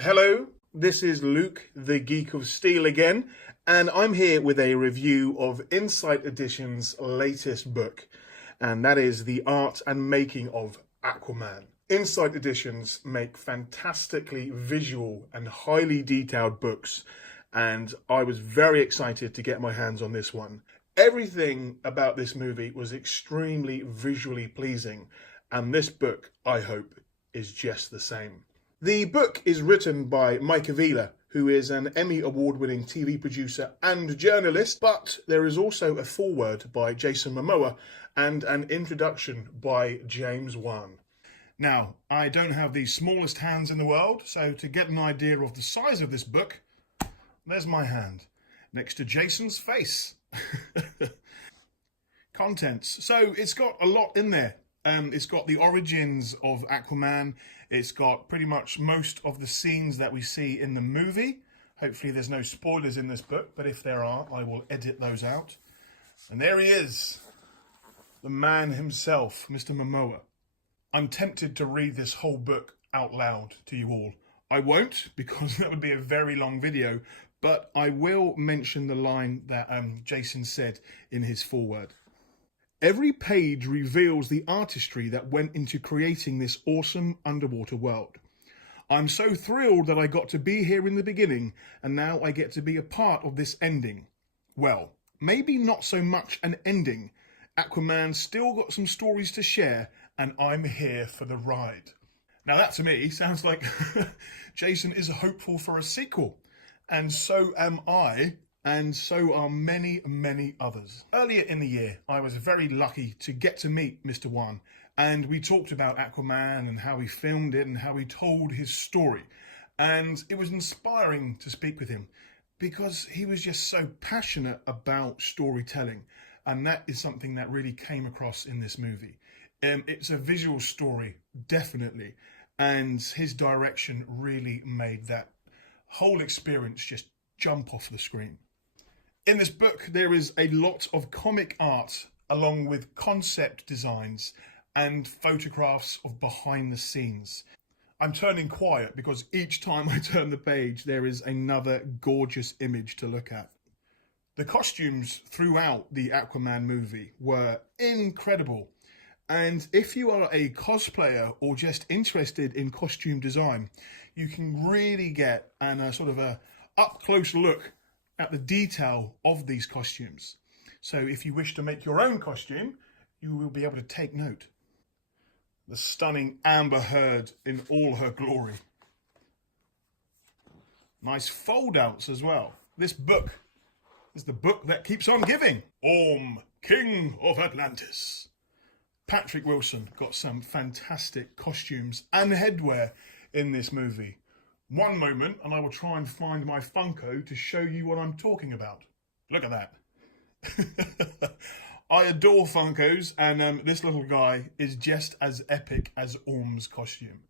Hello, this is Luke, the Geek of Steel again, and I'm here with a review of Insight Edition's latest book, and that is The Art and Making of Aquaman. Insight Editions make fantastically visual and highly detailed books, and I was very excited to get my hands on this one. Everything about this movie was extremely visually pleasing, and this book, I hope, is just the same. The book is written by Mike Avila, who is an Emmy award-winning TV producer and journalist, but there is also a foreword by Jason Momoa and an introduction by James Wan. Now, I don't have the smallest hands in the world, so to get an idea of the size of this book, there's my hand, next to Jason's face. Contents. So it's got a lot in there. It's got the origins of Aquaman. It's got pretty much most of the scenes that we see in the movie. Hopefully there's no spoilers in this book, but if there are, I will edit those out. And there he is, the man himself, Mr. Momoa. I'm tempted to read this whole book out loud to you all. I won't, because that would be a very long video, but I will mention the line that Jason said in his foreword. Every page reveals the artistry that went into creating this awesome underwater world. I'm so thrilled that I got to be here in the beginning, and now I get to be a part of this ending. Well, maybe not so much an ending. Aquaman's still got some stories to share, and I'm here for the ride. Now that to me sounds like Jason is hopeful for a sequel, and so am I. And so are many, many others. Earlier in the year, I was very lucky to get to meet Mr. Wan, and we talked about Aquaman and how he filmed it and how he told his story. And it was inspiring to speak with him because he was just so passionate about storytelling. And that is something that really came across in this movie. It's a visual story, definitely. And his direction really made that whole experience just jump off the screen. In this book, there is a lot of comic art along with concept designs and photographs of behind the scenes. I'm turning quiet because each time I turn the page, there is another gorgeous image to look at. The costumes throughout the Aquaman movie were incredible. And if you are a cosplayer or just interested in costume design, you can really get a sort of a up-close look at the detail of these costumes. So if you wish to make your own costume, you will be able to take note. The stunning Amber Heard in all her glory. Nice fold-outs as well. This book is the book that keeps on giving. Orm, King of Atlantis. Patrick Wilson got some fantastic costumes and headwear in this movie. One moment, and I will try and find my Funko to show you what I'm talking about. Look at that. I adore Funkos, and this little guy is just as epic as Orm's costume.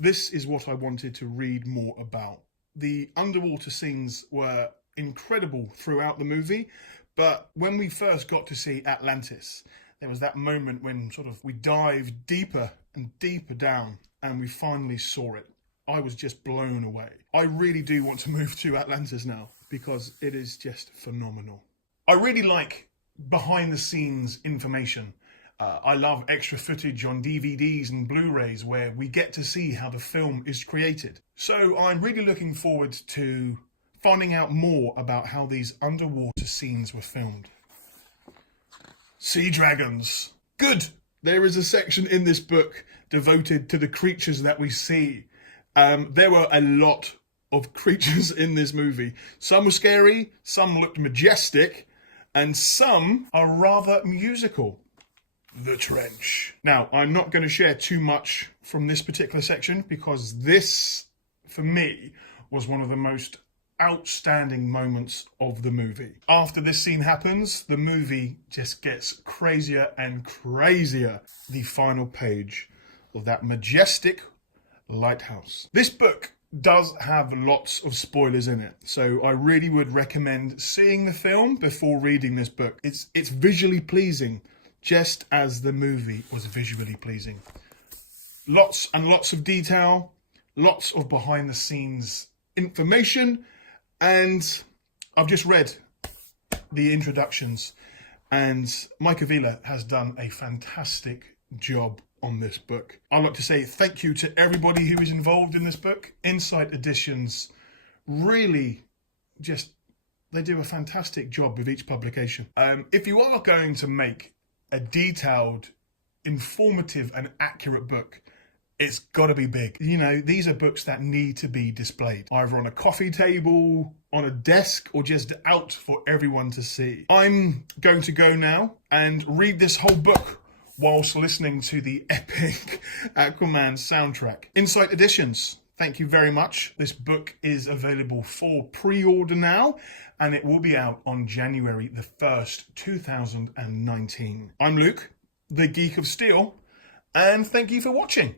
This is what I wanted to read more about. The underwater scenes were incredible throughout the movie, but when we first got to see Atlantis, there was that moment when we dived deeper and deeper down, and we finally saw it. I was just blown away. I really do want to move to Atlantis now because it is just phenomenal. I really like behind the scenes information. I love extra footage on DVDs and Blu-rays where we get to see how the film is created. So I'm really looking forward to finding out more about how these underwater scenes were filmed. Sea dragons. Good! There is a section in this book devoted to the creatures that we see. There were a lot of creatures in this movie. Some were scary, some looked majestic, and some are rather musical. The Trench. Now, I'm not going to share too much from this particular section because this, for me, was one of the most outstanding moments of the movie. After this scene happens, the movie just gets crazier and crazier. The final page of that majestic lighthouse. This book does have lots of spoilers in it, so I really would recommend seeing the film before reading this book. It's visually pleasing, just as the movie was visually pleasing. Lots and lots of detail, lots of behind the scenes information, and I've just read the introductions, and Mike Avila has done a fantastic job on this book. I'd like to say thank you to everybody who is involved in this book. Insight Editions really they do a fantastic job with each publication. If you are going to make a detailed, informative and accurate book, it's got to be big. You know, these are books that need to be displayed, either on a coffee table, on a desk, or just out for everyone to see. I'm going to go now and read this whole book whilst listening to the epic Aquaman soundtrack. Insight Editions, thank you very much. This book is available for pre-order now, and it will be out on January the 1st, 2019. I'm Luke, the Geek of Steel, and thank you for watching.